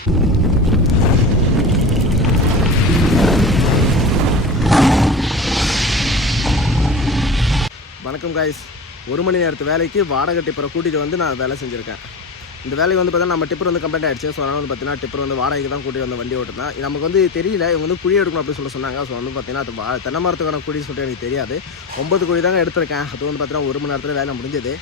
வணக்கம் காய்ஸ் ஒரு மணி நேரத்து வேலைக்கு வாடகை டிப்பரை கூட்டிகிட்டு வந்து நான் வேலை செஞ்சுருக்கேன். இந்த வேலைக்கு வந்து பார்த்தீங்கன்னா நம்ம டிப்பர் வந்து கம்ப்ளைண்ட் ஆயிடுச்சு. ஸோ அதனால் வந்து பார்த்தீங்கன்னா டிப்பர் வந்து வாடகைக்கு தான் கூட்டிகிட்டு வந்த வண்டி ஓட்டுதான் நமக்கு வந்து தெரியல. இவங்க வந்து குழி எடுக்கணும் அப்படின்னு சொல்ல சொன்னாங்க. ஸோ வந்து பார்த்தீங்கன்னா அது தென்னை மரத்துக்கான குழி சொல்லிட்டு எனக்கு தெரியாது. ஒன்பது குழி தாங்க எடுத்திருக்கேன். அது வந்து பார்த்தீங்கன்னா ஒரு மணி நேரத்தில் வேலை முடிஞ்சது.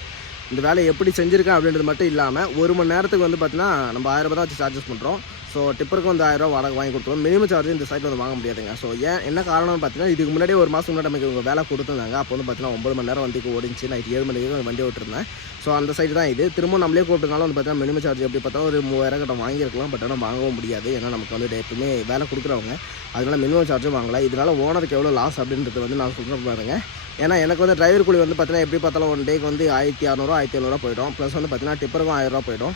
இந்த வேலையை எப்படி செஞ்சுருக்கேன் அப்படின்றது மட்டும் இல்லாமல் ஒரு மணி நேரத்துக்கு வந்து பார்த்தீங்கன்னா நம்ம ஆயிரம் ரூபாய் தான் வச்சு சார்ஜஸ் பண்ணுறோம் ஸோ டிப்பருக்கு வந்து ஆயிரம் ரூபா வாடகை வாங்கி கொடுத்துருவோம். மினிமம் சார்ஜ் இந்த சைட்டில் வந்து வாங்க முடியாதுங்க. ஸோ ஏன் என்ன காரணம்னு பார்த்தீங்கன்னா இதுக்கு முன்னாடி ஒரு மாதம் முன்னாடி நமக்கு இவங்க வேலை கொடுத்துருந்தாங்க. அப்போ வந்து பார்த்தீங்கன்னா ஒம்பது மணி நேரம் வண்டிக்கு ஓடிச்சு நைட் ஏழு மணிக்கு வந்து வண்டி ஓட்டிருந்தேன். ஸோ அந்த சைடு தான் இது. திரும்ப நம்மளே கூப்பிட்டனால வந்து பார்த்தீங்கன்னா மினிமம் சார்ஜ் எப்படி பார்த்தா ஒரு மூவாயிரம் கிட்ட வாங்கியிருக்கலாம். பட் ஆனால் வாங்கவும் முடியாது. ஏன்னா நமக்கு வந்து எப்பவுமே வேலை கொடுக்குறவங்க. அதனால மினிமம் சார்ஜும் வாங்கலை. இதனால ஓனருக்கு எவ்வளோ லாஸ் அப்படின்றது வந்து நான் சொல்கிறேன் பாருங்கள் ஏன்னா எனக்கு வந்து டிரைவர் கூலி வந்து பார்த்தீங்கன்னா எப்படி பார்த்தாலும் ஒன் டேக்கு வந்து ஆயிரத்தி அறநூறுவா ஆயிரத்தி எழுநூறுவா போயிடும். ப்ளஸ் வந்து பார்த்தீங்கன்னா டிப்பருக்கும் ஆயிரரூவா போயிடும்.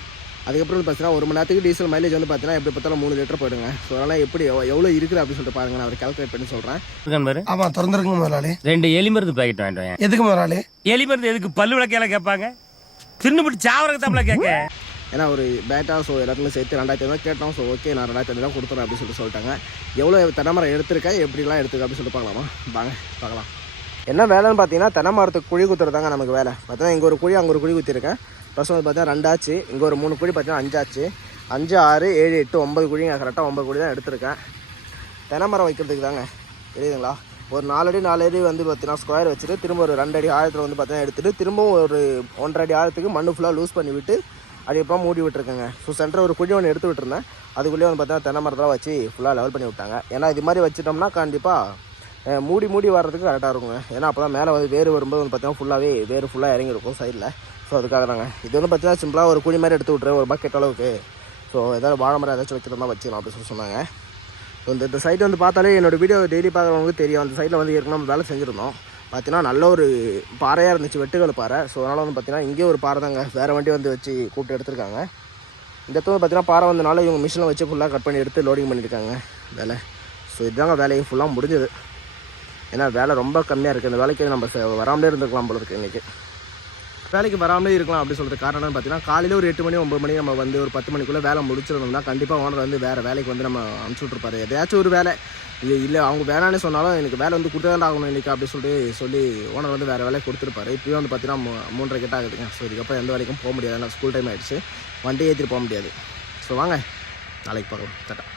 அதுக்கப்புறம் வந்து பார்த்தீங்கன்னா ஒரு மணி நேரத்துக்கு டீசல் மைலேஜ் வந்து பார்த்தீங்கன்னா எப்படி பார்த்தாலும் மூணு லிட்டர் போயிடுங்க. ஸோ அதனால் எப்படி எவ்வளோ இருக்குது அப்படின்னு சொல்லிட்டு பாருங்க நான் அவர் கால்குலேட் பண்ணி சொல்கிறேன் இருக்கான் பாரு. ஆமா திறந்துருக்குங்க முதலாளி. ரெண்டு எலி மருந்து பாக்கெட் வாங்கிட்டு வாங்க எதுக்கு முதலாளி? எலி மருந்து எதுக்கு? பல்லு விளக்கையில கேட்பாங்க. தின்னுபிட்டு சாவரக்கு தப்பல கேட்க. ஏன்னா ஒரு பேட்டா ஸோ எல்லாத்துக்கும் சேர்த்து ரெண்டாயிரத்தி ஐநூறு கேட்டோம். ஸோ ஓகே நான் ரெண்டாயிரத்தி ஐநூறு கொடுத்துறேன் அப்படின்னு சொல்லிட்டு சொல்லிட்டாங்க. எவ்வளோ தென்னைமரம் எடுத்திருக்கேன் எப்படிலாம் எடுத்துருக்கேன் அப்படின்னு சொல்லிட்டு பார்க்கலாமா? வாங்க பார்க்கலாம். என்ன வேலைன்னு பார்த்தீங்கன்னா தென்னை மரத்துக்கு குழி குத்துறதாங்க நமக்கு வேலை. பார்த்தீங்கன்னா இங்கே ஒரு குழி அங்கே ஒரு குழி குத்திருக்கேன். ப்ளஸ் வந்து பார்த்தீங்கன்னா ரெண்டாச்சு. இங்கே ஒரு மூணு குழி பார்த்தீங்கன்னா அஞ்சாச்சு. அஞ்சு ஆறு ஏழு எட்டு ஒன்போது குழி நான் கரெக்டாக ஒம்பது குழி தான் எடுத்திருக்கேன். தென்னை மரம் வைக்கிறதுக்கு தாங்க தெரியுதுங்களா? ஒரு நாலு அடி நாலு அடி வந்து பார்த்தீங்கன்னா ஸ்கொயர் வச்சுட்டு திரும்ப ஒரு ரெண்டு அடி ஆழத்தில் வந்து பார்த்தீங்கன்னா எடுத்துகிட்டு திரும்பவும் ஒரு ஒன்றரை அடி ஆழத்துக்கு மண் ஃபுல்லாக லூஸ் பண்ணி விட்டு அதுக்கப்புறம் மூடி விட்டுருக்கேங்க. ஸோ சென்டர் ஒரு குழி ஒன்று எடுத்து விட்டுருந்தேன். அதுக்குள்ளேயே வந்து பார்த்தீங்கன்னா தென்னை மரத்தெல்லாம் வச்சு ஃபுல்லாக லெவல் பண்ணி விட்டாங்க. ஏன்னா இது மாதிரி வச்சுட்டோம்னா கண்டிப்பாக மூடி மூடி வர்றதுக்கு கரெக்டாக இருக்குங்க. ஏன்னா அப்போ தான் மேலே வந்து வேறு வரும்போது வந்து பார்த்தீங்கன்னா ஃபுல்லாகவே வேறு ஃபுல்லாக இறங்கியிருக்கும் சைடில் ஸோ அதுக்காக தாங்க. இது வந்து பார்த்தீங்கன்னா சிம்பிளாக ஒரு குழி மாதிரி எடுத்து விட்ரு ஒரு பக்கெட் அளவுக்கு. ஸோ ஏதாவது வாழை மரம் ஏதாச்சும் வைக்கிறதா வச்சுக்கலாம் அப்படின்னு சொல்லி சொன்னாங்க. ஸோ இந்த இந்த சைட் வந்து பார்த்தாலே என்னோடய வீடியோ டெய்லி பார்க்குறவங்களுக்கு தெரியும். அந்த சைடில் வந்து ஏற்கனவே வேலை செஞ்சுருந்தோம். பார்த்தீங்கன்னா நல்ல ஒரு பாறையாக இருந்துச்சு வெட்டுகள் பாறை. ஸோ அதனால் வந்து பார்த்தீங்கன்னா இங்கே ஒரு பாறை தாங்க வேறு வண்டி வந்து வச்சு கூப்பிட்டு எடுத்திருக்காங்க. இந்த இடத்துல வந்து பார்த்தீங்கன்னா பாறை வந்தனால இவங்க மிஷினில் வச்சு ஃபுல்லாக கட் பண்ணி எடுத்து லோடிங் பண்ணியிருக்காங்க வேலை. ஸோ இதுதாங்க வேலையும் ஃபுல்லாக முடிஞ்சது. ஏன்னா வேலை ரொம்ப கம்மியாக இருக்குது இந்த வேலைக்கு நம்ம ச- வராமலே இருந்துக்கலாம் போல இருக்குது இன்றைக்கி வேலைக்கு வராமலே இருக்கலாம் அப்படி சொல்கிறது காரணம் என்னன்னு பார்த்தீங்கன்னா காலையில் ஒரு எட்டு மணி ஒம்பது மணி நம்ம வந்து ஒரு பத்து மணிக்குள்ளே வேலை முடிச்சிருந்தோம்னா கண்டிப்பாக ஓனர் வந்து வேறு வேலைக்கு வந்து நம்ம அனுப்பிச்சி விட்ருப்பாரு எதையாச்சும் ஒரு வேலை. இது இல்லை அவங்க வேணான்னு சொன்னாலும் எனக்கு வேலை வந்து கொடுத்ததான் ஆகணும் இன்றைக்கி அப்படி சொல்லிட்டு சொல்லி ஓனர் வந்து வேறு வேலையை கொடுத்துருப்பாரு. இப்போயும் வந்து பார்த்தீங்கன்னா மூ- மூன்றரை கிட்ட ஆகுதுங்க ஸோ இதுக்கப்புறம் எந்த வேலைக்கும் போக முடியாது. ஏன்னா ஸ்கூல் டைம் ஆகிடுச்சு வண்டி ஏற்றிட்டு போக முடியாது. ஸோ வாங்க. நாளைக்கு பார்க்கலாம். கரெக்டாக